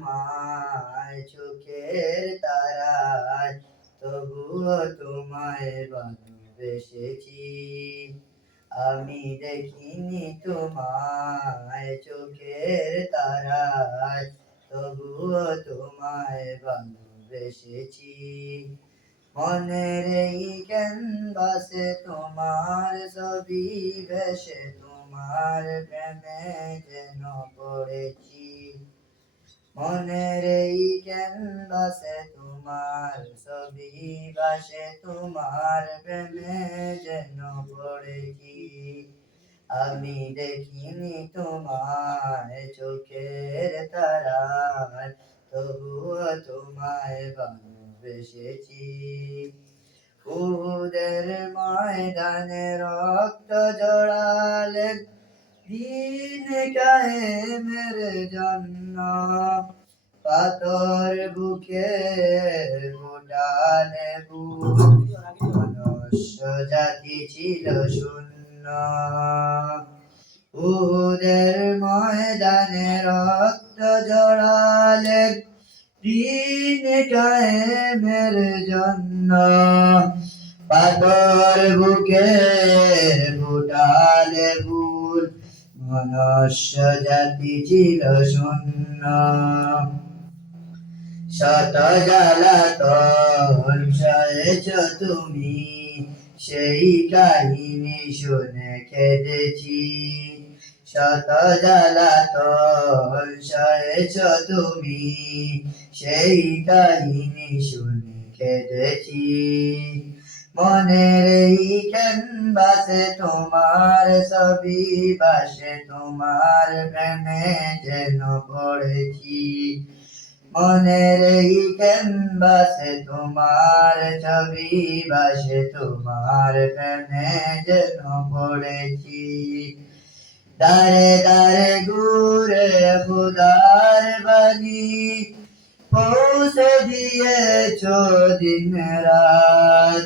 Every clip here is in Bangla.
তোমায় চোখের তারায়, তবুও তোমায় ভালোবেসেছি। আমি দেখিনি তোমায় চোখের তারায়, তবুও তোমায় ভালোবেসেছি। মনের এই ক্যানভাসে তোমার ছবি ভেসে, তোমার প্রেমে যেন পড়েছি। মনের এই ক্যানভাসে তোমার ছবি ভাসে, তোমার প্রেমে যেন পড়েছি। আমি দেখিনি তোমায় চোখের তারায়, তবুও তোমায় ভালোবেসেছি। উহুদের ময়দানে রক্ত জড়ালেন দিন কায়েমের জন্য, পাথর বুকে ফোটালে বুক, মনুষ্য জাতি ছিল শূন্য। উহুদের ময়দানে রক্ত জড়ালেন দিন কায়েমের জন্য, পাথর বুকে ফোটালে ফুল, মনুষ্য জাতি ছিল শূন্য। শত জ্বালাতন সয়েছ তুমি, সেই কাহিনী শুনে কেঁদেছি। শত জ্বালাতন সয়েছ তুমি, সেই কাহিনী শুনে কেঁদেছি। মনের এই ক্যানভাসে তোমার ছবি ভাসে, তোমার প্রেমে যেন পড়েছি। মনের এই ক্যানভাসে তোমার ছবি ভাসে, তোমার প্রেমে যেন পড়েছি। দারে দারে ঘুরে খোদার বাণী পৌঁছে দিয়েছ দিন রাত,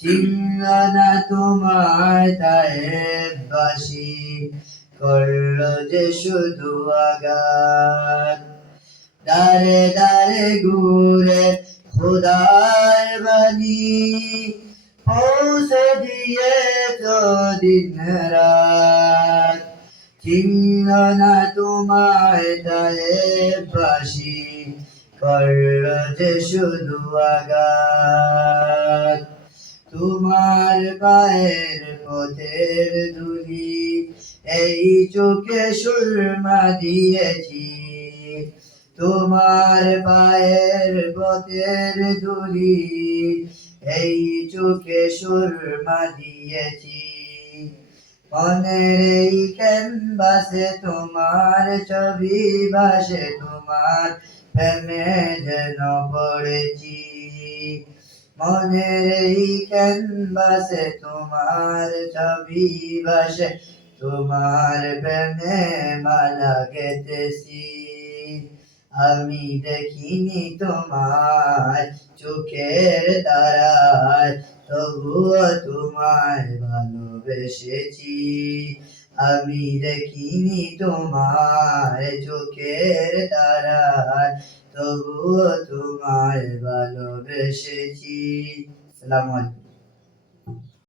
চিনল না তোমার তায়েববাসী, করলো যে শুধু আঘাত। দারে দারে ঘুরে খোদার বাণী পৌঁছে দিয়েছ দিন রাত, চিনল না তোমায় তায়েববাসী, করলো যে শুধু আঘাত। তোমার পায়ের পথের ধুলি এই চোখে সুরমা দিয়েছি। তোমার পায়ের পথের ধুলি এই চোখে সুরমা দিয়েছি। মনের এই ক্যানভাসে তোমার ছবি ভাসে, তোমার প্রেমে যেন পড়েছি। মনের এই ক্যানভাসে তোমার ছবি ভাসে, তোমার প্রেমে মালা গেঁথেছি। আমি দেখিনি তোমায় চোখের তারায়, তবুও তোমায় ভালোবেসেছি। আমি দেখিনি তোমায় চোখের তারায়, তবুও তোমায় ভালোবেসেছি। আসসালামু আলাইকুম।